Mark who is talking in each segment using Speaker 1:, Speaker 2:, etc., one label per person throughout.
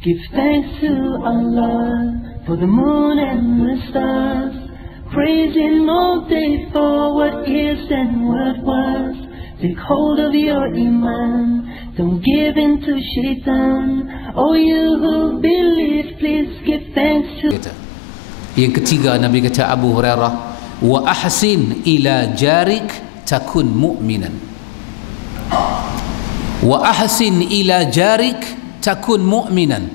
Speaker 1: Give thanks to Allah for the moon and the stars. Praise Him all day for what is and what was. Take hold of your iman. Don't give in to shaitan. Oh, you who believe, please give thanks to.
Speaker 2: Yang ketiga Nabi kata Abu Hurairah wa ahsin ila jarik takun mu'minan. Wa ahsin ila jarik takun mu'minan.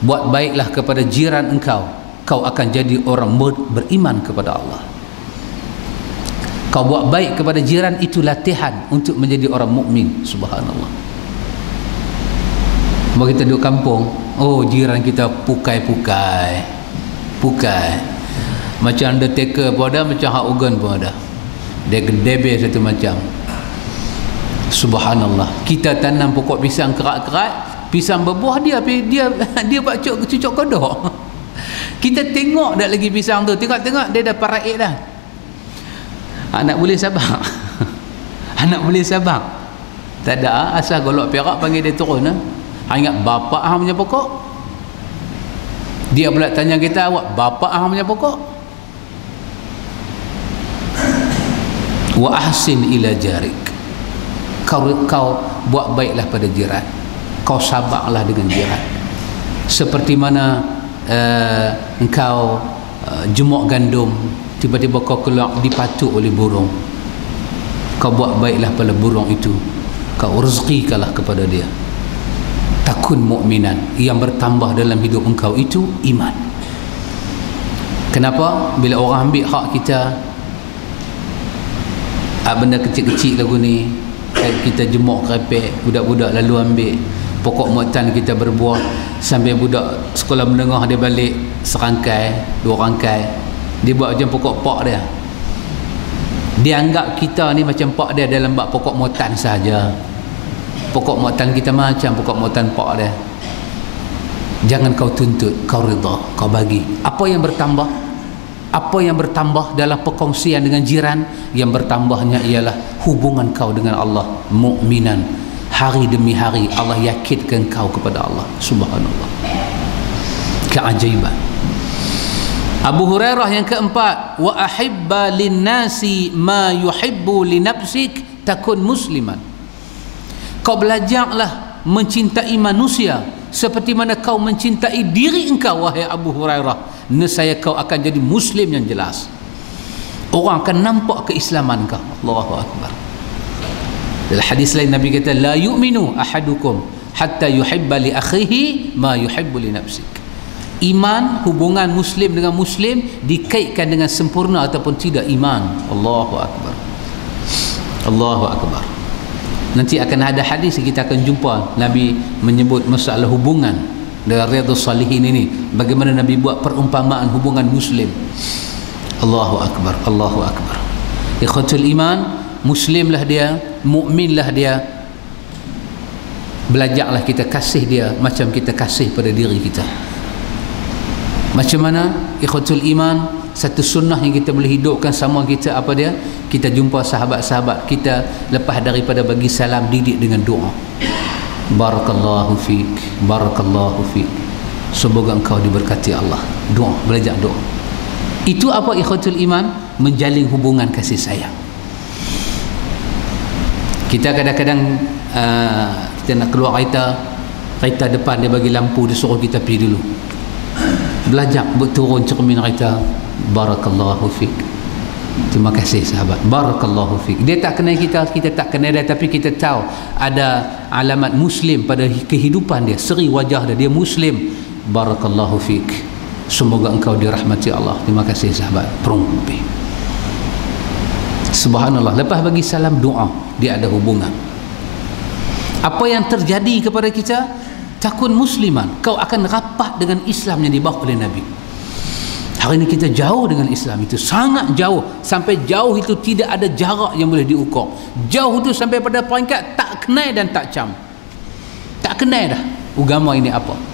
Speaker 2: Buat baiklah kepada jiran engkau, kau akan jadi orang ber- beriman kepada Allah. Kau buat baik kepada jiran itu latihan untuk menjadi orang mukmin. Subhanallah. Mau kita duduk kampung, oh jiran kita pukai-pukai. Pukai. Macam undertaker pun ada, macam Hulk Hogan pun ada. Dia gedebe satu macam. Subhanallah. Kita tanam pokok pisang kerat-kerat, pisang berbuah dia dia dia buat cucuk cucuk kodok. Kita tengok dak lagi pisang tu, tengok-tengok dia dah paraik dah. Anak boleh sabar. Anak boleh sabar. Tak ada asal golok perak panggil dia turun ah. Ha? Ingat bapa hang punya pokok. Dia pula tanya kita awak bapa hang punya pokok. Wa ahsin ila jarik. Kau kau buat baiklah pada jiran. Kau sabarlah dengan jiran. Seperti mana uh, engkau uh, jemuk gandum tiba-tiba kau keluar dipatuk oleh burung. Kau buat baiklah pada burung itu. Kau rezekikanlah kepada dia. Takun mukminan yang bertambah dalam hidup engkau itu iman. Kenapa? Bila orang ambil hak kita ah, benda kecil-kecil lagu ni kita jemuk kerepek budak-budak lalu ambil. Pokok muatan kita berbuah sambil budak sekolah menengah dia balik serangkai dua rangkai. Dia buat macam pokok pak dia. Dia anggap kita ni macam pak dia dalam bab pokok muatan saja. Pokok muatan kita macam pokok muatan pak dia. Jangan kau tuntut kau rida kau bagi. Apa yang bertambah apa yang bertambah dalam perkongsian dengan jiran? Yang bertambahnya ialah hubungan kau dengan Allah mukminan. Hari demi hari Allah yakinkan kau kepada Allah. Subhanallah. Keajaiban. Abu Hurairah yang keempat wa ahibba linnasi ma yuhibbu li nafsik takun musliman. Kau belajarlah mencintai manusia seperti mana kau mencintai diri engkau wahai Abu Hurairah nescaya kau akan jadi muslim yang jelas. Orang akan nampak keislaman kau. Allahu akbar. Dalam hadis lain Nabi kata la yu'minu ahadukum hatta yuhibba li akhihi ma yuhibbu li nafsik. Iman hubungan muslim dengan muslim dikaitkan dengan sempurna ataupun tidak iman. Allahu akbar. Allahu akbar nanti akan ada hadis kita akan jumpa. Nabi menyebut masalah hubungan dengan riyadhus salihin ini. Bagaimana Nabi buat perumpamaan hubungan muslim. Allahu akbar Allahu akbar. Ikhwatul iman muslimlah dia mukminlah dia. Belajarlah kita kasih dia macam kita kasih pada diri kita. Macam mana? Ikhwatul iman satu sunnah yang kita boleh hidupkan sama kita apa dia? Kita jumpa sahabat-sahabat kita lepas daripada bagi salam didik dengan doa. Barakallahu fik barakallahu fik. Semoga engkau diberkati Allah. Doa belajar doa. Itu apa ikhwatul iman? Menjalin hubungan kasih sayang. Kita kadang-kadang uh, kita nak keluar kereta kereta depan dia bagi lampu dia suruh kita pergi dulu. Belajar berturun cermin kereta barakallahu fik. Terima kasih sahabat. Barakallahu fik. Dia tak kenal kita kita tak kenal dia tapi kita tahu ada alamat muslim pada kehidupan dia seri wajah dia dia muslim. Barakallahu fik. Semoga engkau dirahmati Allah. Terima kasih sahabat. Perumpi. Subhanallah. Lepas bagi salam doa dia ada hubungan. Apa yang terjadi kepada kita? Takun musliman. Kau akan rapat dengan Islam yang dibawa oleh Nabi hari ini kita jauh dengan Islam itu. Sangat jauh. Sampai jauh itu tidak ada jarak yang boleh diukur. Jauh itu sampai pada peringkat tak kenal dan tak cam. Tak kenal dah agama ini apa